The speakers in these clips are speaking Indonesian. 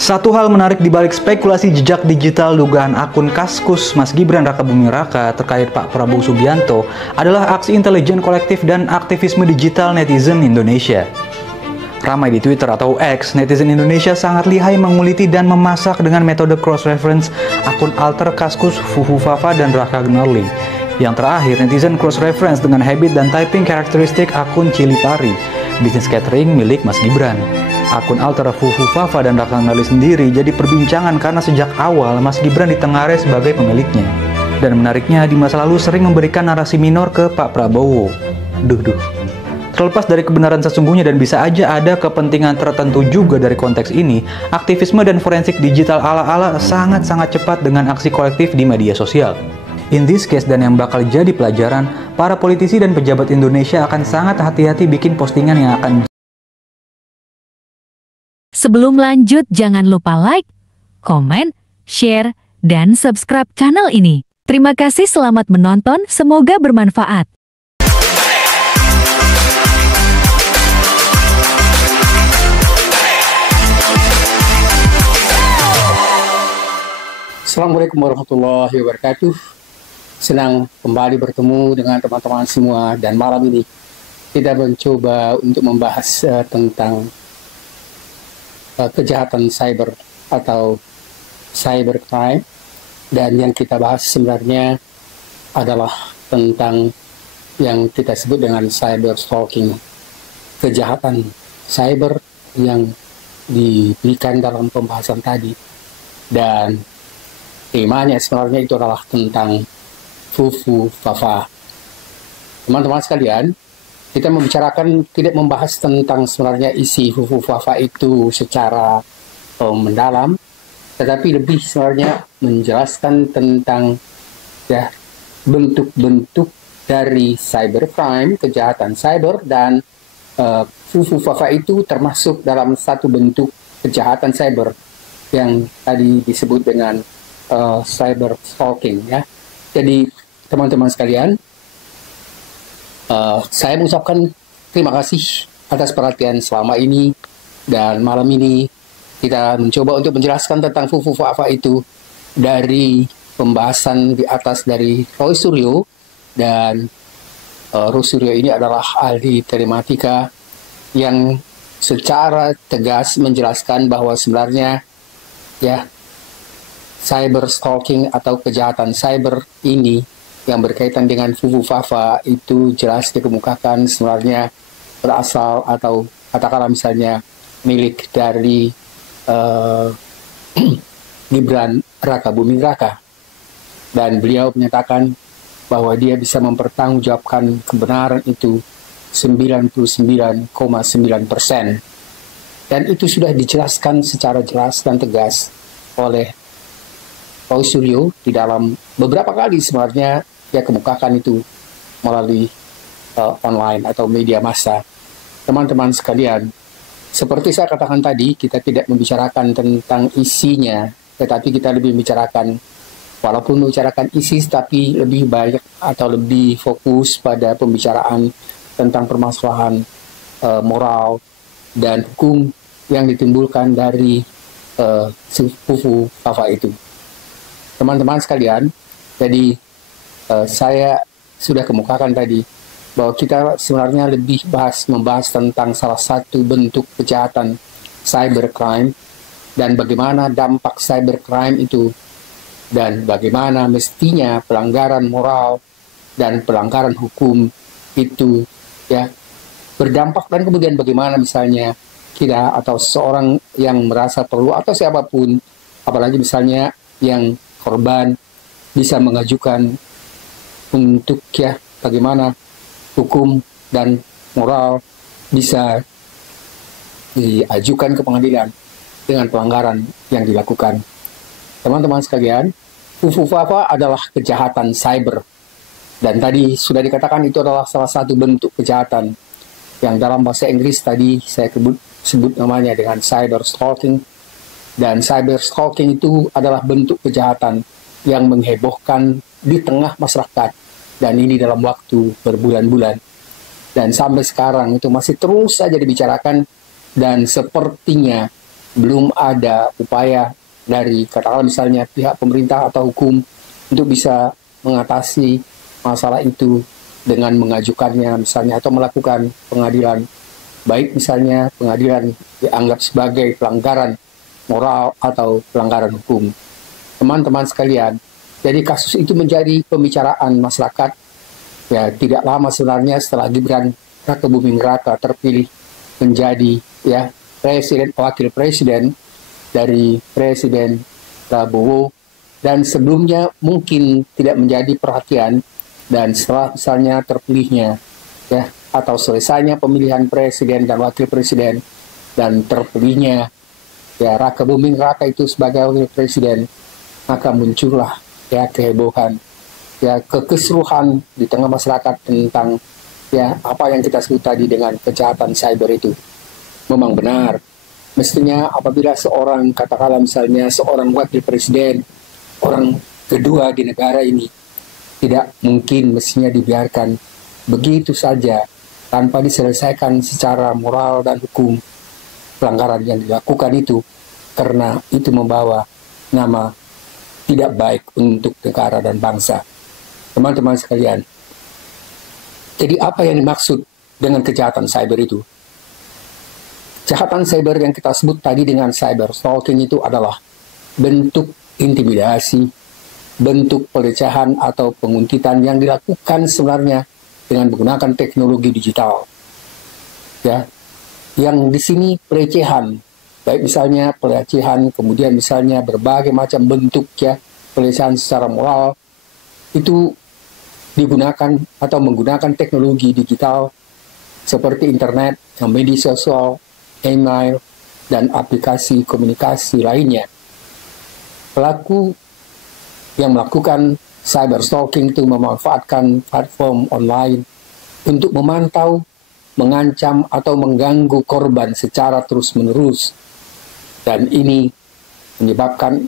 Satu hal menarik di balik spekulasi jejak digital dugaan akun Kaskus Mas Gibran Rakabuming Raka terkait Pak Prabowo Subianto adalah aksi intelijen kolektif dan aktivisme digital netizen Indonesia. Ramai di Twitter atau X, netizen Indonesia sangat lihai menguliti dan memasak dengan metode cross-reference akun alter Kaskus Fufu Fafa dan Raka Gnarly. Yang terakhir, netizen cross-reference dengan habit dan typing karakteristik akun Cili Pari, bisnis catering milik Mas Gibran. Akun alter Fufu Fafa dan Raka Gnarly sendiri jadi perbincangan karena sejak awal Mas Gibran ditengarai sebagai pemiliknya. Dan menariknya, di masa lalu sering memberikan narasi minor ke Pak Prabowo. Terlepas dari kebenaran sesungguhnya dan bisa aja ada kepentingan tertentu juga dari konteks ini, aktivisme dan forensik digital ala-ala sangat-sangat cepat dengan aksi kolektif di media sosial. In this case dan yang bakal jadi pelajaran, para politisi dan pejabat Indonesia akan sangat hati-hati bikin postingan yang akan. Sebelum lanjut, jangan lupa like, komen, share, dan subscribe channel ini. Terima kasih, selamat menonton, semoga bermanfaat. Assalamualaikum warahmatullahi wabarakatuh. Senang kembali bertemu dengan teman-teman semua, dan malam ini kita mencoba untuk membahas tentang kejahatan cyber atau cybercrime, dan yang kita bahas sebenarnya adalah tentang yang kita sebut dengan cyber stalking, kejahatan cyber yang diberikan dalam pembahasan tadi. Dan temanya sebenarnya itu adalah tentang Fufu Fafa. Teman-teman sekalian, kita membicarakan, tidak membahas tentang sebenarnya isi Fufu Fafa itu secara mendalam, tetapi lebih sebenarnya menjelaskan tentang ya bentuk-bentuk dari cybercrime, kejahatan cyber, dan Fufu Fafa itu termasuk dalam satu bentuk kejahatan cyber yang tadi disebut dengan cyber stalking, ya. Jadi teman-teman sekalian, saya mengucapkan terima kasih atas perhatian selama ini, dan malam ini kita mencoba untuk menjelaskan tentang Fufu Fafa itu dari pembahasan di atas dari Roy Suryo. Dan Roy Suryo ini adalah ahli telematika yang secara tegas menjelaskan bahwa sebenarnya ya cyber stalking atau kejahatan cyber ini yang berkaitan dengan Fufu Fafa itu jelas dikemukakan sebenarnya berasal atau katakanlah misalnya milik dari Gibran Rakabuming Raka, dan beliau menyatakan bahwa dia bisa mempertanggungjawabkan kebenaran itu 99,9%, dan itu sudah dijelaskan secara jelas dan tegas oleh Roy Suryo di dalam beberapa kali sebenarnya dia kemukakan itu melalui online atau media massa. Teman-teman sekalian, seperti saya katakan tadi, kita tidak membicarakan tentang isinya, tetapi kita lebih membicarakan, walaupun membicarakan isi, tapi lebih banyak atau lebih fokus pada pembicaraan tentang permasalahan moral dan hukum yang ditimbulkan dari Fufu Fafa itu. Teman-teman sekalian, jadi saya sudah kemukakan tadi bahwa kita sebenarnya lebih membahas tentang salah satu bentuk kejahatan cybercrime dan bagaimana dampak cybercrime itu, dan bagaimana mestinya pelanggaran moral dan pelanggaran hukum itu ya berdampak, dan kemudian bagaimana misalnya kita atau seorang yang merasa perlu atau siapapun, apalagi misalnya yang korban, bisa mengajukan untuk ya bagaimana hukum dan moral bisa diajukan ke pengadilan dengan pelanggaran yang dilakukan. Teman-teman sekalian, Fufu Fafa adalah kejahatan cyber, dan tadi sudah dikatakan itu adalah salah satu bentuk kejahatan yang dalam bahasa Inggris tadi saya sebut namanya dengan cyber stalking. Dan cyber stalking itu adalah bentuk kejahatan yang menghebohkan di tengah masyarakat, dan ini dalam waktu berbulan-bulan. Dan sampai sekarang itu masih terus saja dibicarakan, dan sepertinya belum ada upaya dari katakanlah misalnya pihak pemerintah atau hukum untuk bisa mengatasi masalah itu dengan mengajukannya misalnya atau melakukan pengadilan, baik misalnya pengadilan dianggap sebagai pelanggaran moral atau pelanggaran hukum. Teman-teman sekalian, jadi kasus itu menjadi pembicaraan masyarakat ya tidak lama sebenarnya setelah Gibran Rakebuming Raka terpilih menjadi ya wakil presiden dari Presiden Prabowo, dan sebelumnya mungkin tidak menjadi perhatian, dan setelah misalnya terpilihnya ya atau selesainya pemilihan presiden dan wakil presiden dan terpilihnya ya Rakebuming Raka itu sebagai wakil presiden, maka muncullah ya kehebohan, ya kekisruhan di tengah masyarakat tentang ya apa yang kita sebut tadi dengan kejahatan cyber itu. Memang benar, mestinya apabila seorang katakanlah misalnya seorang wakil presiden, orang kedua di negara ini, tidak mungkin mestinya dibiarkan begitu saja tanpa diselesaikan secara moral dan hukum pelanggaran yang dilakukan itu, karena itu membawa nama tidak baik untuk negara dan bangsa. Teman-teman sekalian, jadi apa yang dimaksud dengan kejahatan cyber itu? Kejahatan cyber yang kita sebut tadi dengan cyber stalking itu adalah bentuk intimidasi, bentuk pelecehan atau penguntitan yang dilakukan sebenarnya dengan menggunakan teknologi digital. Ya, yang di sini pelecehan, baik misalnya pelecehan, kemudian misalnya berbagai macam bentuk ya pelecehan secara moral itu digunakan atau menggunakan teknologi digital seperti internet, media sosial, email, dan aplikasi komunikasi lainnya. Pelaku yang melakukan cyber stalking itu memanfaatkan platform online untuk memantau, mengancam, atau mengganggu korban secara terus-menerus. Dan ini menyebabkan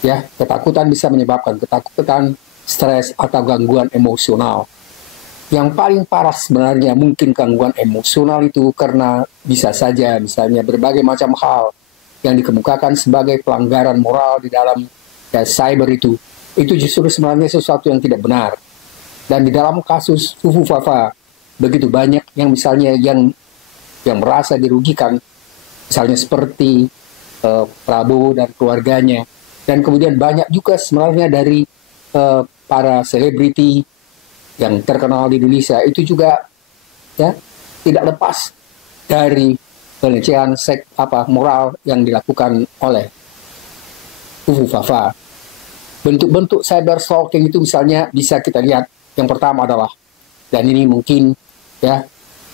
ya ketakutan, bisa menyebabkan ketakutan, stres, atau gangguan emosional. Yang paling parah sebenarnya mungkin gangguan emosional itu karena bisa saja misalnya berbagai macam hal yang dikemukakan sebagai pelanggaran moral di dalam ya, cyber itu justru sebenarnya sesuatu yang tidak benar. Dan di dalam kasus Fufu Fafa begitu banyak yang misalnya yang merasa dirugikan, misalnya seperti Prabowo dan keluarganya, dan kemudian banyak juga sebenarnya dari para selebriti yang terkenal di Indonesia itu juga ya tidak lepas dari pelecehan moral yang dilakukan oleh Fufu Fafa. Bentuk-bentuk cyber stalking itu misalnya bisa kita lihat, yang pertama adalah, dan ini mungkin ya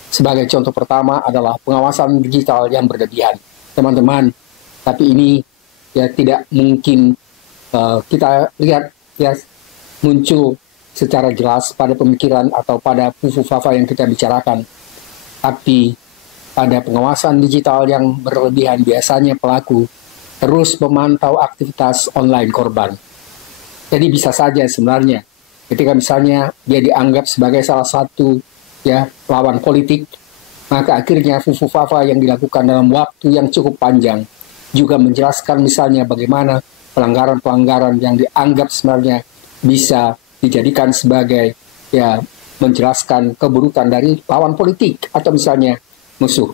sebagai contoh pertama adalah pengawasan digital yang berlebihan, teman-teman. Tapi ini ya tidak mungkin kita lihat ya muncul secara jelas pada pemikiran atau pada Fufu Fafa yang kita bicarakan. Tapi pada pengawasan digital yang berlebihan, biasanya pelaku terus memantau aktivitas online korban. Jadi bisa saja sebenarnya ketika misalnya dia dianggap sebagai salah satu ya lawan politik, maka akhirnya Fufu Fafa yang dilakukan dalam waktu yang cukup panjang juga menjelaskan misalnya bagaimana pelanggaran-pelanggaran yang dianggap sebenarnya bisa dijadikan sebagai ya menjelaskan keburukan dari lawan politik atau misalnya musuh.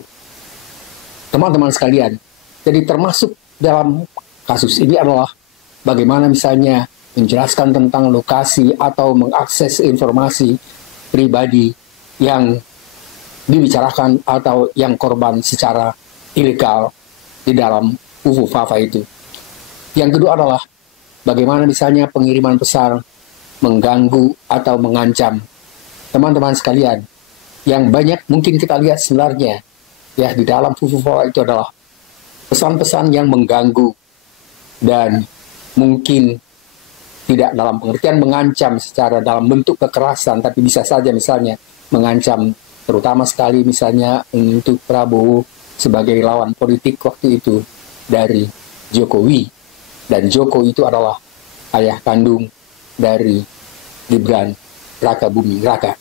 Teman-teman sekalian, jadi termasuk dalam kasus ini adalah bagaimana misalnya menjelaskan tentang lokasi atau mengakses informasi pribadi yang dibicarakan atau yang korban secara ilegal di dalam Fufu Fafa itu. Yang kedua adalah bagaimana misalnya pengiriman pesan mengganggu atau mengancam. Teman-teman sekalian, yang banyak mungkin kita lihat sebenarnya ya di dalam Fufu Fafa itu adalah pesan-pesan yang mengganggu dan mungkin tidak dalam pengertian mengancam secara dalam bentuk kekerasan, tapi bisa saja misalnya mengancam terutama sekali misalnya untuk Prabowo sebagai lawan politik waktu itu dari Jokowi, dan Jokowi itu adalah ayah kandung dari Gibran Rakebuming Raka.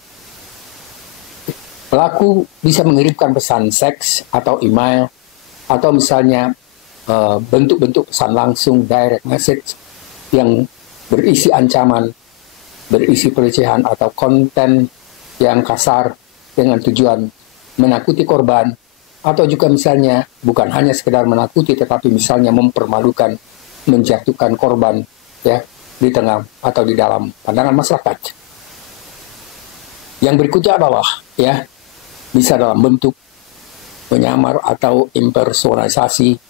Pelaku bisa mengirimkan pesan seks atau email atau misalnya bentuk-bentuk pesan langsung, direct message yang berisi ancaman, berisi pelecehan atau konten yang kasar dengan tujuan menakuti korban, atau juga misalnya bukan hanya sekedar menakuti tetapi misalnya mempermalukan, menjatuhkan korban ya di tengah atau di dalam pandangan masyarakat. Yang berikutnya adalah ya bisa dalam bentuk menyamar atau impersonasi.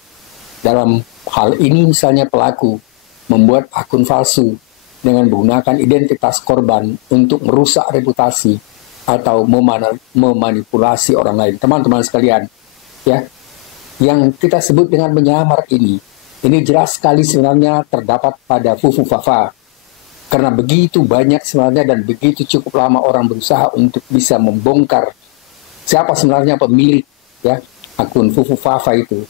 Dalam hal ini misalnya pelaku membuat akun palsu dengan menggunakan identitas korban untuk merusak reputasi atau memanipulasi orang lain. Teman-teman sekalian, ya, yang kita sebut dengan menyamar ini jelas sekali sebenarnya terdapat pada Fufu Fafa. Karena begitu banyak sebenarnya dan begitu cukup lama orang berusaha untuk bisa membongkar siapa sebenarnya pemilik ya akun Fufu Fafa itu.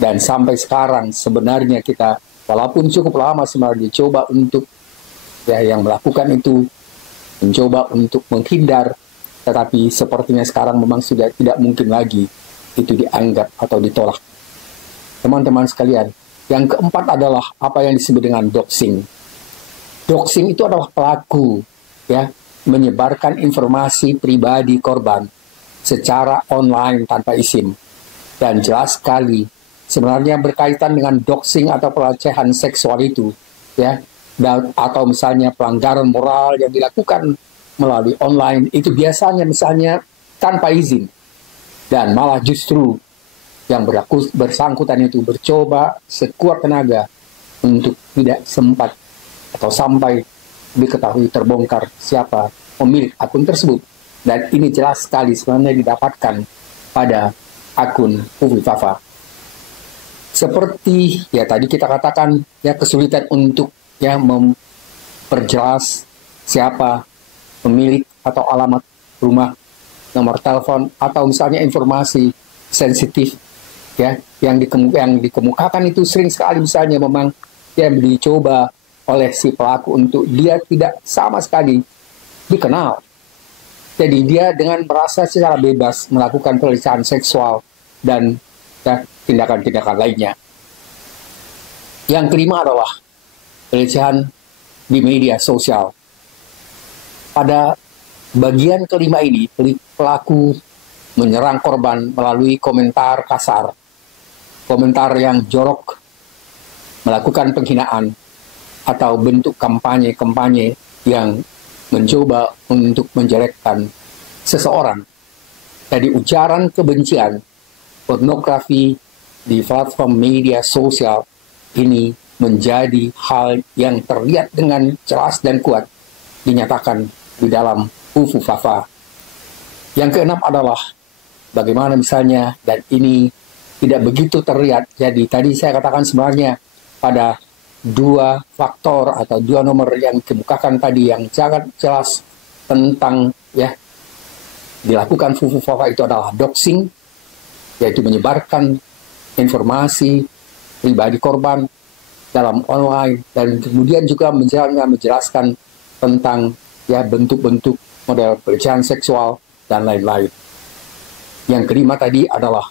Dan sampai sekarang sebenarnya kita walaupun cukup lama sebenarnya coba untuk ya yang melakukan itu mencoba untuk menghindar, tetapi sepertinya sekarang memang sudah tidak mungkin lagi itu dianggap atau ditolak. Teman-teman sekalian, yang keempat adalah apa yang disebut dengan doxing. Doxing itu adalah pelaku ya menyebarkan informasi pribadi korban secara online tanpa izin. Dan jelas sekali sebenarnya berkaitan dengan doxing atau pelecehan seksual itu ya, atau misalnya pelanggaran moral yang dilakukan melalui online itu biasanya misalnya tanpa izin, dan malah justru yang bersangkutan itu bercoba sekuat tenaga untuk tidak sempat atau sampai diketahui terbongkar siapa pemilik akun tersebut. Dan ini jelas sekali sebenarnya didapatkan pada akun Fufu Fafa. Seperti ya tadi kita katakan ya kesulitan untuk ya memperjelas siapa pemilik atau alamat rumah, nomor telepon, atau misalnya informasi sensitif ya yang dikemukakan itu sering sekali misalnya memang ya dicoba oleh si pelaku untuk dia tidak sama sekali dikenal. Jadi dia dengan merasa secara bebas melakukan pelecehan seksual dan ya, tindakan-tindakan lainnya. Yang kelima adalah pelecehan di media sosial. Pada bagian kelima ini, pelaku menyerang korban melalui komentar kasar, komentar yang jorok, melakukan penghinaan, atau bentuk kampanye-kampanye yang mencoba untuk menjelekkan seseorang. Jadi ujaran kebencian, pornografi di platform media sosial ini menjadi hal yang terlihat dengan jelas dan kuat dinyatakan di dalam Fufu Fafa. Yang keenam adalah bagaimana misalnya, dan ini tidak begitu terlihat, jadi tadi saya katakan sebenarnya pada dua faktor atau dua nomor yang dikemukakan tadi yang sangat jelas tentang ya dilakukan Fufu Fafa itu adalah doxing, yaitu menyebarkan informasi pribadi korban dalam online, dan kemudian juga menjelaskan tentang ya bentuk-bentuk model pelecehan seksual dan lain-lain. Yang kelima tadi adalah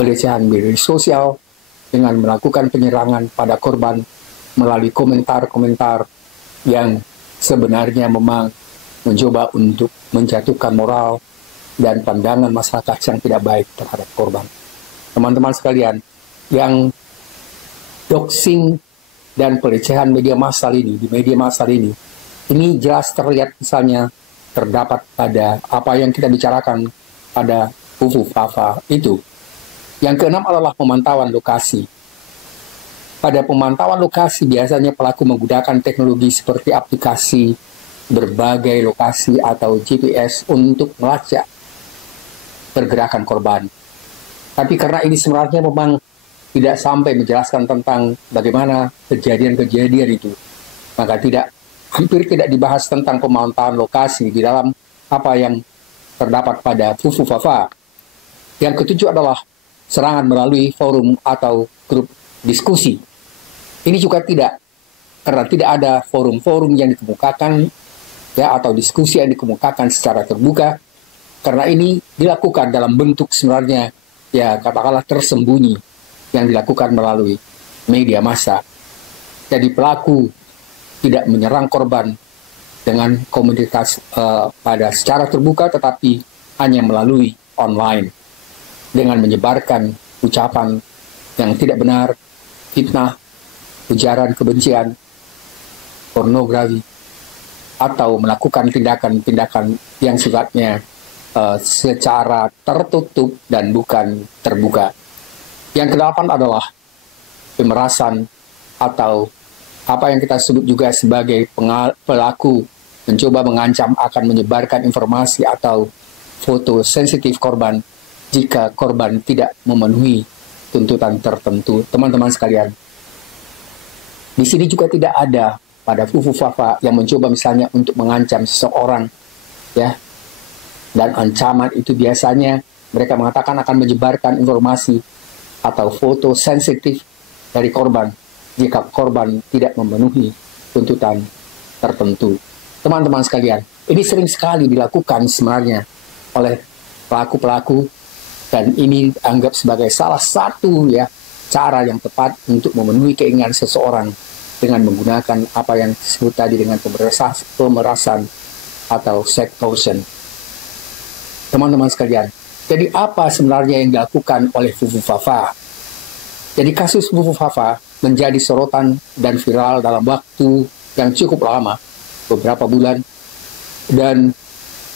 pelecehan media sosial dengan melakukan penyerangan pada korban melalui komentar-komentar yang sebenarnya memang mencoba untuk menjatuhkan moral dan pandangan masyarakat yang tidak baik terhadap korban. Teman-teman sekalian, yang doxing dan pelecehan media massal ini, di media massal ini jelas terlihat misalnya terdapat pada apa yang kita bicarakan pada Fufu Fafa itu. Yang keenam adalah pemantauan lokasi. Pada pemantauan lokasi biasanya pelaku menggunakan teknologi seperti aplikasi berbagai lokasi atau GPS untuk melacak pergerakan korban. Tapi karena ini sebenarnya memang tidak sampai menjelaskan tentang bagaimana kejadian-kejadian itu, maka hampir tidak dibahas tentang pemantauan lokasi di dalam apa yang terdapat pada Fufu Fafa. Yang ketujuh adalah serangan melalui forum atau grup diskusi. Ini juga tidak, karena tidak ada forum-forum yang dikemukakan ya atau diskusi yang dikemukakan secara terbuka, karena ini dilakukan dalam bentuk sebenarnya ya katakanlah tersembunyi, yang dilakukan melalui media massa. Jadi pelaku tidak menyerang korban dengan komunitas pada secara terbuka, tetapi hanya melalui online dengan menyebarkan ucapan yang tidak benar, fitnah, ujaran kebencian, pornografi, atau melakukan tindakan-tindakan yang sifatnya secara tertutup dan bukan terbuka. Yang kedelapan adalah pemerasan atau apa yang kita sebut juga sebagai pelaku mencoba mengancam akan menyebarkan informasi atau foto sensitif korban jika korban tidak memenuhi tuntutan tertentu. Teman-teman sekalian, di sini juga tidak ada pada Fufu Fafa yang mencoba misalnya untuk mengancam seseorang, ya. Dan ancaman itu biasanya mereka mengatakan akan menyebarkan informasi atau foto sensitif dari korban jika korban tidak memenuhi tuntutan tertentu. Teman-teman sekalian, ini sering sekali dilakukan sebenarnya oleh pelaku-pelaku, dan ini dianggap sebagai salah satu ya cara yang tepat untuk memenuhi keinginan seseorang dengan menggunakan apa yang disebut tadi dengan pemerasan atau sex torsion. Teman-teman sekalian, jadi apa sebenarnya yang dilakukan oleh Fufu Fafa? Jadi kasus Fufu Fafa menjadi sorotan dan viral dalam waktu yang cukup lama, beberapa bulan, dan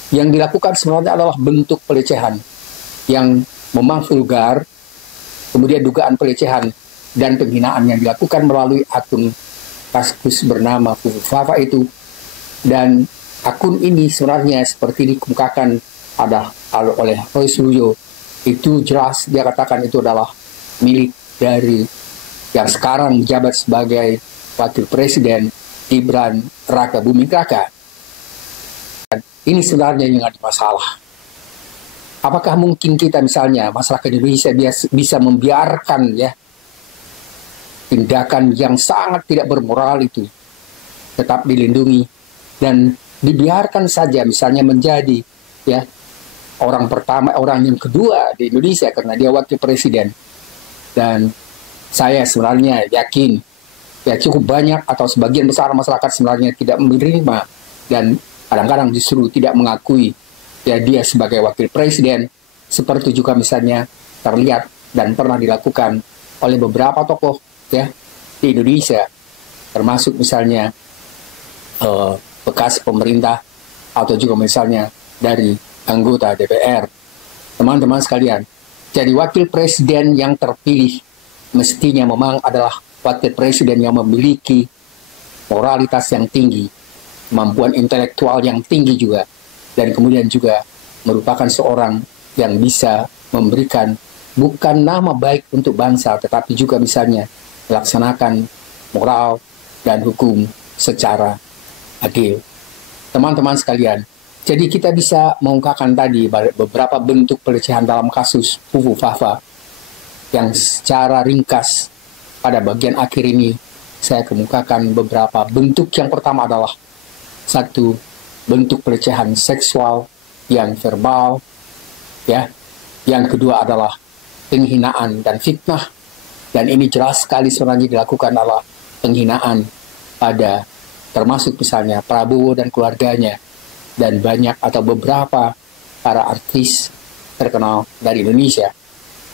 yang dilakukan sebenarnya adalah bentuk pelecehan yang memang vulgar, kemudian dugaan pelecehan dan penghinaan yang dilakukan melalui akun Kaskus bernama Fufu Fafa itu. Dan akun ini sebenarnya seperti dikemukakan ada oleh Roy Suryo, itu jelas dia katakan itu adalah milik dari yang sekarang menjabat sebagai Wakil Presiden Gibran Raka Buming Raka. Ini sebenarnya yang ada masalah. Apakah mungkin kita misalnya masyarakat Indonesia bisa membiarkan ya tindakan yang sangat tidak bermoral itu tetap dilindungi dan dibiarkan saja misalnya menjadi ya orang pertama, orang yang kedua di Indonesia karena dia wakil presiden. Dan saya sebenarnya yakin ya cukup banyak atau sebagian besar masyarakat sebenarnya tidak menerima dan kadang-kadang justru tidak mengakui ya dia sebagai wakil presiden, seperti juga misalnya terlihat dan pernah dilakukan oleh beberapa tokoh ya di Indonesia, termasuk misalnya bekas pemerintah atau juga misalnya dari anggota DPR. Teman-teman sekalian, jadi wakil presiden yang terpilih mestinya memang adalah wakil presiden yang memiliki moralitas yang tinggi, kemampuan intelektual yang tinggi juga, dan kemudian juga merupakan seorang yang bisa memberikan bukan nama baik untuk bangsa, tetapi juga misalnya melaksanakan moral dan hukum secara adil. Teman-teman sekalian, jadi kita bisa mengungkapkan tadi beberapa bentuk pelecehan dalam kasus Fufu Fafa yang secara ringkas pada bagian akhir ini saya kemukakan beberapa bentuk. Yang pertama adalah satu, bentuk pelecehan seksual yang verbal, ya. Yang kedua adalah penghinaan dan fitnah, dan ini jelas sekali sebenarnya dilakukan adalah penghinaan pada termasuk misalnya Prabowo dan keluarganya, dan banyak atau beberapa para artis terkenal dari Indonesia.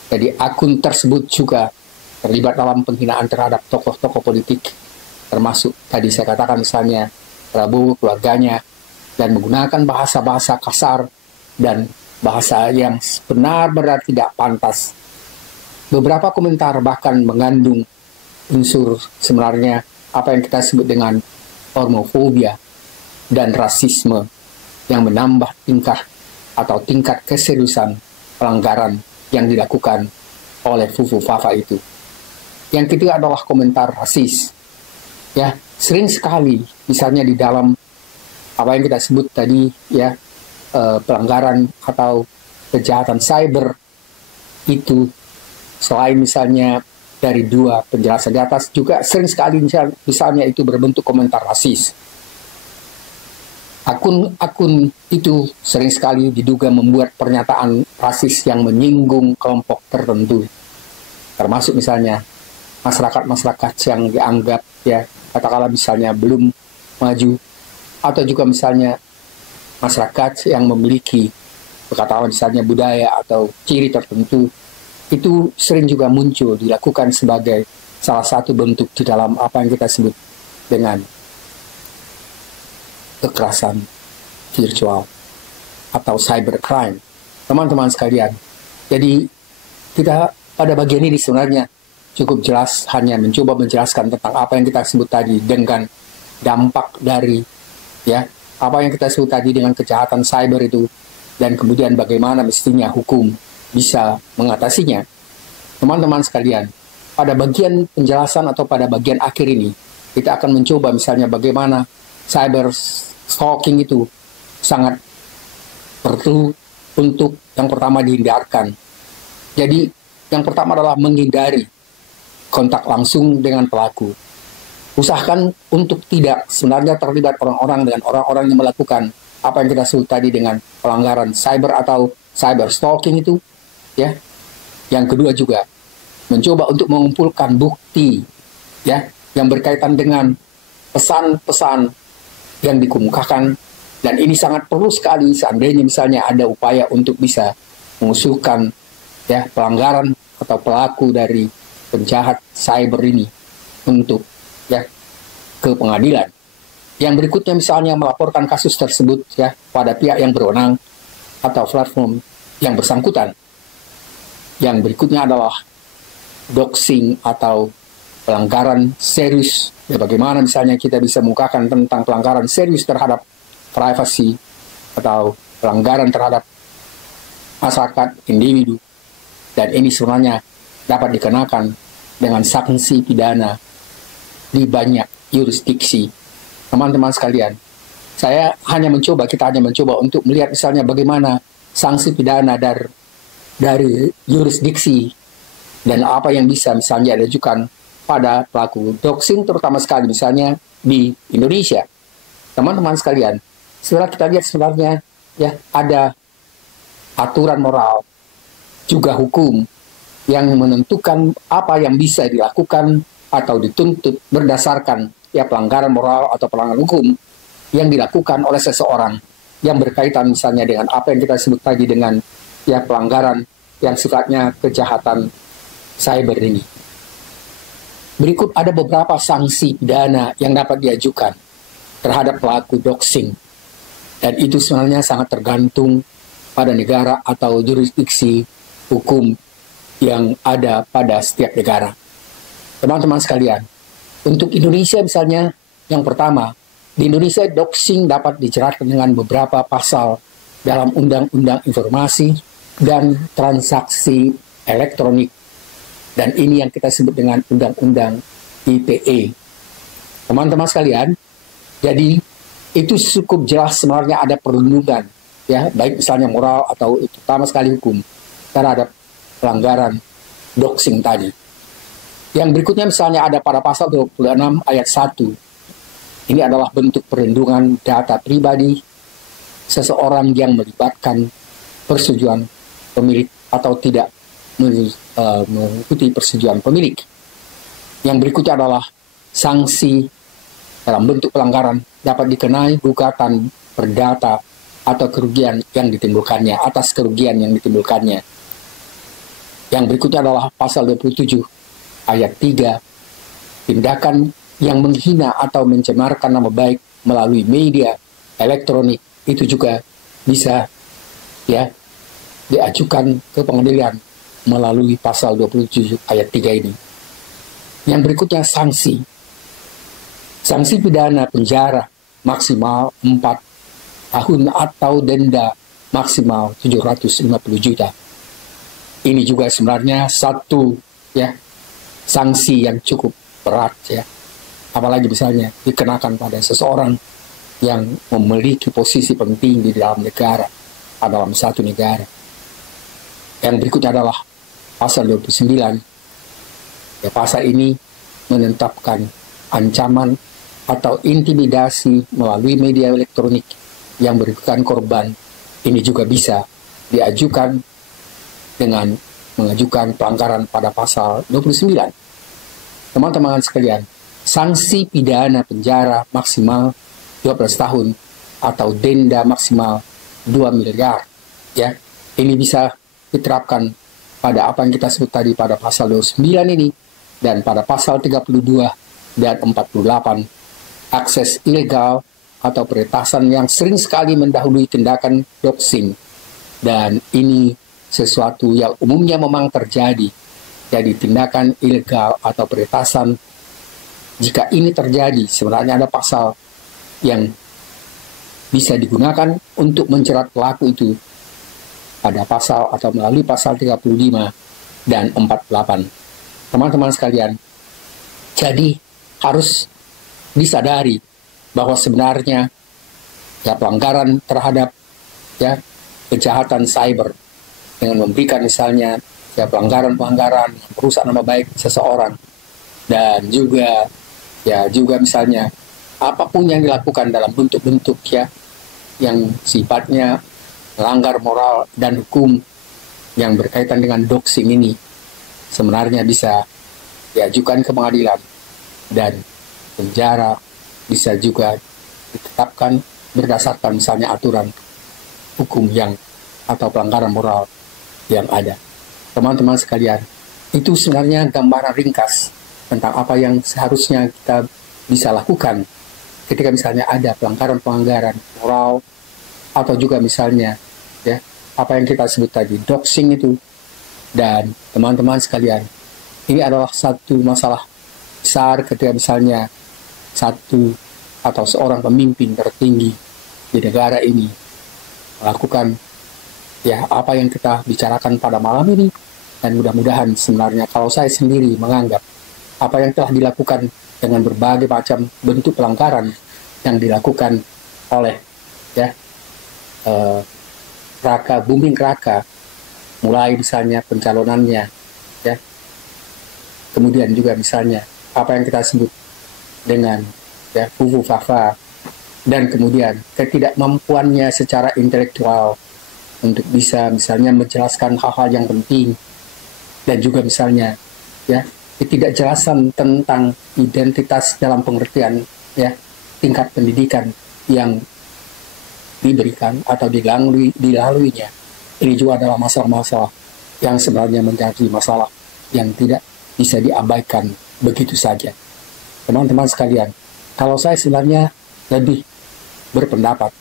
Jadi akun tersebut juga terlibat dalam penghinaan terhadap tokoh-tokoh politik, termasuk tadi saya katakan misalnya Prabowo, keluarganya, dan menggunakan bahasa-bahasa kasar dan bahasa yang benar-benar tidak pantas. Beberapa komentar bahkan mengandung unsur sebenarnya apa yang kita sebut dengan homofobia dan rasisme, yang menambah tingkat keseriusan pelanggaran yang dilakukan oleh Fufu Fafa itu. Yang ketiga adalah komentar rasis. Ya, sering sekali misalnya di dalam apa yang kita sebut tadi ya pelanggaran atau kejahatan cyber itu, selain misalnya dari dua penjelasan di atas, juga sering sekali misalnya itu berbentuk komentar rasis. Akun-akun itu sering sekali diduga membuat pernyataan rasis yang menyinggung kelompok tertentu. termasuk misalnya masyarakat-masyarakat yang dianggap ya katakanlah misalnya belum maju, atau juga misalnya masyarakat yang memiliki katakanlah misalnya budaya atau ciri tertentu, itu sering juga muncul dilakukan sebagai salah satu bentuk di dalam apa yang kita sebut dengan kekerasan virtual atau cybercrime. Teman-teman sekalian, jadi kita pada bagian ini sebenarnya cukup jelas hanya mencoba menjelaskan tentang apa yang kita sebut tadi dengan dampak dari ya apa yang kita sebut tadi dengan kejahatan cyber itu, dan kemudian bagaimana mestinya hukum bisa mengatasinya. Teman-teman sekalian, pada bagian penjelasan atau pada bagian akhir ini kita akan mencoba misalnya bagaimana cyber stalking itu sangat perlu untuk yang pertama dihindarkan. Jadi yang pertama adalah menghindari kontak langsung dengan pelaku. Usahakan untuk tidak sebenarnya terlibat orang-orang dengan orang-orang yang melakukan apa yang kita sebut tadi dengan pelanggaran cyber atau cyber stalking itu, ya. Yang kedua juga mencoba untuk mengumpulkan bukti, ya, yang berkaitan dengan pesan-pesan yang dikemukakan, dan ini sangat perlu sekali seandainya misalnya ada upaya untuk bisa mengusulkan ya pelanggaran atau pelaku dari penjahat cyber ini untuk ya ke pengadilan. Yang berikutnya misalnya melaporkan kasus tersebut ya pada pihak yang berwenang atau platform yang bersangkutan. Yang berikutnya adalah doxing atau pelanggaran serius. Ya, bagaimana misalnya kita bisa mengungkapkan tentang pelanggaran serius terhadap privasi atau pelanggaran terhadap masyarakat individu, dan ini sebenarnya dapat dikenakan dengan sanksi pidana di banyak yurisdiksi. Teman-teman sekalian, kita hanya mencoba untuk melihat misalnya bagaimana sanksi pidana dari yurisdiksi dan apa yang bisa misalnya diajukan pada pelaku doxing, terutama sekali misalnya di Indonesia. Teman-teman sekalian, setelah kita lihat sebenarnya ya ada aturan moral juga hukum yang menentukan apa yang bisa dilakukan atau dituntut berdasarkan ya pelanggaran moral atau pelanggaran hukum yang dilakukan oleh seseorang yang berkaitan misalnya dengan apa yang kita sebut tadi dengan ya pelanggaran yang sifatnya kejahatan cyber ini. Berikut ada beberapa sanksi pidana yang dapat diajukan terhadap pelaku doxing, dan itu sebenarnya sangat tergantung pada negara atau jurisdiksi hukum yang ada pada setiap negara. Teman-teman sekalian, untuk Indonesia misalnya, yang pertama, di Indonesia doxing dapat dijeratkan dengan beberapa pasal dalam Undang-Undang Informasi dan Transaksi Elektronik, dan ini yang kita sebut dengan Undang-Undang ITE. Teman-teman sekalian, jadi itu cukup jelas sebenarnya ada perlindungan, ya, baik misalnya moral atau terutama sekali hukum terhadap pelanggaran doxing tadi. Yang berikutnya misalnya ada pada pasal 26 ayat 1. Ini adalah bentuk perlindungan data pribadi seseorang yang melibatkan persetujuan pemilik atau tidak mengikuti persetujuan pemilik. Yang berikutnya adalah sanksi dalam bentuk pelanggaran dapat dikenai gugatan perdata atau kerugian yang ditimbulkannya, atas kerugian yang ditimbulkannya. Yang berikutnya adalah pasal 27 ayat 3, tindakan yang menghina atau mencemarkan nama baik melalui media elektronik itu juga bisa ya diajukan ke pengadilan melalui pasal 27 ayat 3 ini. Yang berikutnya sanksi pidana penjara maksimal 4 tahun atau denda maksimal 750 juta. Ini juga sebenarnya satu ya sanksi yang cukup berat ya. Apalagi misalnya dikenakan pada seseorang yang memiliki posisi penting di dalam negara, dalam satu negara. Yang berikutnya adalah pasal 29. Ya, pasal ini menetapkan ancaman atau intimidasi melalui media elektronik yang merugikan korban. Ini juga bisa diajukan dengan mengajukan pelanggaran pada pasal 29. Teman-teman sekalian, sanksi pidana penjara maksimal 12 tahun atau denda maksimal 2 miliar. Ya, ini bisa diterapkan pada apa yang kita sebut tadi pada pasal 29 ini, dan pada pasal 32 dan 48, akses ilegal atau peretasan yang sering sekali mendahului tindakan doxing. Dan ini sesuatu yang umumnya memang terjadi. Jadi tindakan ilegal atau peretasan, jika ini terjadi, sebenarnya ada pasal yang bisa digunakan untuk menjerat pelaku itu pada pasal atau melalui pasal 35 dan 48. Teman-teman sekalian, jadi harus disadari bahwa sebenarnya ya pelanggaran terhadap ya kejahatan cyber dengan memberikan misalnya ya pelanggaran-pelanggaran yang merusak nama baik seseorang, dan juga misalnya apapun yang dilakukan dalam bentuk-bentuk ya yang sifatnya melanggar moral dan hukum yang berkaitan dengan doxing ini sebenarnya bisa diajukan ke pengadilan, dan penjara bisa juga ditetapkan berdasarkan misalnya aturan hukum yang atau pelanggaran moral yang ada. Teman-teman sekalian, itu sebenarnya gambaran ringkas tentang apa yang seharusnya kita bisa lakukan ketika misalnya ada pelanggaran-pelanggaran moral, atau juga misalnya ya apa yang kita sebut tadi doxing itu. Dan teman-teman sekalian, ini adalah satu masalah besar ketika misalnya satu atau seorang pemimpin tertinggi di negara ini melakukan ya apa yang kita bicarakan pada malam ini. Dan mudah-mudahan sebenarnya kalau saya sendiri menganggap apa yang telah dilakukan dengan berbagai macam bentuk pelanggaran yang dilakukan oleh ya Raka Buming Raka, mulai misalnya pencalonannya ya, kemudian juga misalnya apa yang kita sebut dengan ya Fufu Fafa, dan kemudian ketidakmampuannya secara intelektual untuk bisa misalnya menjelaskan hal-hal yang penting, dan juga misalnya ya ketidakjelasan tentang identitas dalam pengertian ya tingkat pendidikan yang diberikan atau dilaluinya. Ini juga adalah masalah-masalah yang sebenarnya menjadi masalah yang tidak bisa diabaikan begitu saja. Teman-teman sekalian, kalau saya sebenarnya lebih berpendapat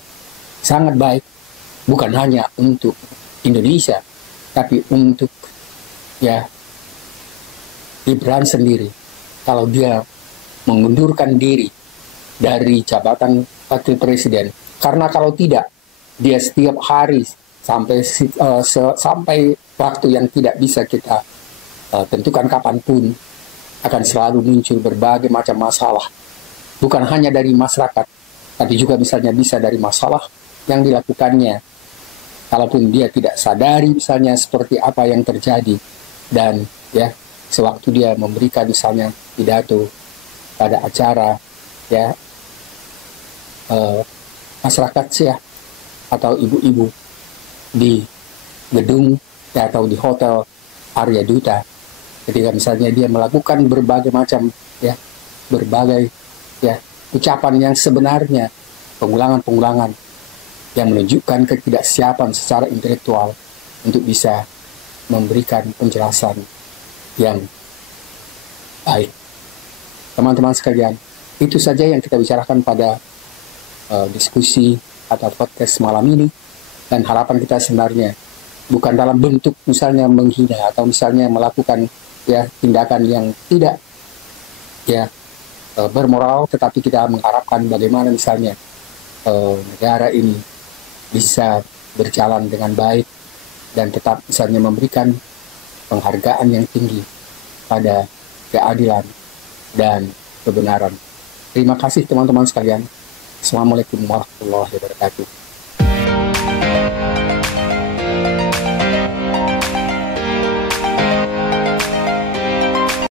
sangat baik, bukan hanya untuk Indonesia, tapi untuk ya Gibran sendiri, kalau dia mengundurkan diri dari jabatan wakil presiden. Karena kalau tidak, dia setiap hari sampai waktu yang tidak bisa kita tentukan kapanpun, akan selalu muncul berbagai macam masalah. Bukan hanya dari masyarakat, tapi juga misalnya bisa dari masalah yang dilakukannya. Kalaupun dia tidak sadari misalnya seperti apa yang terjadi, dan ya sewaktu dia memberikan misalnya pidato pada acara ya masyarakat ya atau ibu-ibu di gedung ya, atau di hotel Arya Duta, ketika misalnya dia melakukan berbagai macam ya ucapan yang sebenarnya pengulangan yang menunjukkan ketidaksiapan secara intelektual untuk bisa memberikan penjelasan yang baik. Teman-teman sekalian, itu saja yang kita bicarakan pada diskusi atau podcast malam ini, dan harapan kita sebenarnya bukan dalam bentuk misalnya menghina atau misalnya melakukan ya tindakan yang tidak ya bermoral, tetapi kita mengharapkan bagaimana misalnya negara ini bisa berjalan dengan baik dan tetap misalnya memberikan penghargaan yang tinggi pada keadilan dan kebenaran. Terima kasih teman-teman sekalian. Assalamualaikum warahmatullahi wabarakatuh.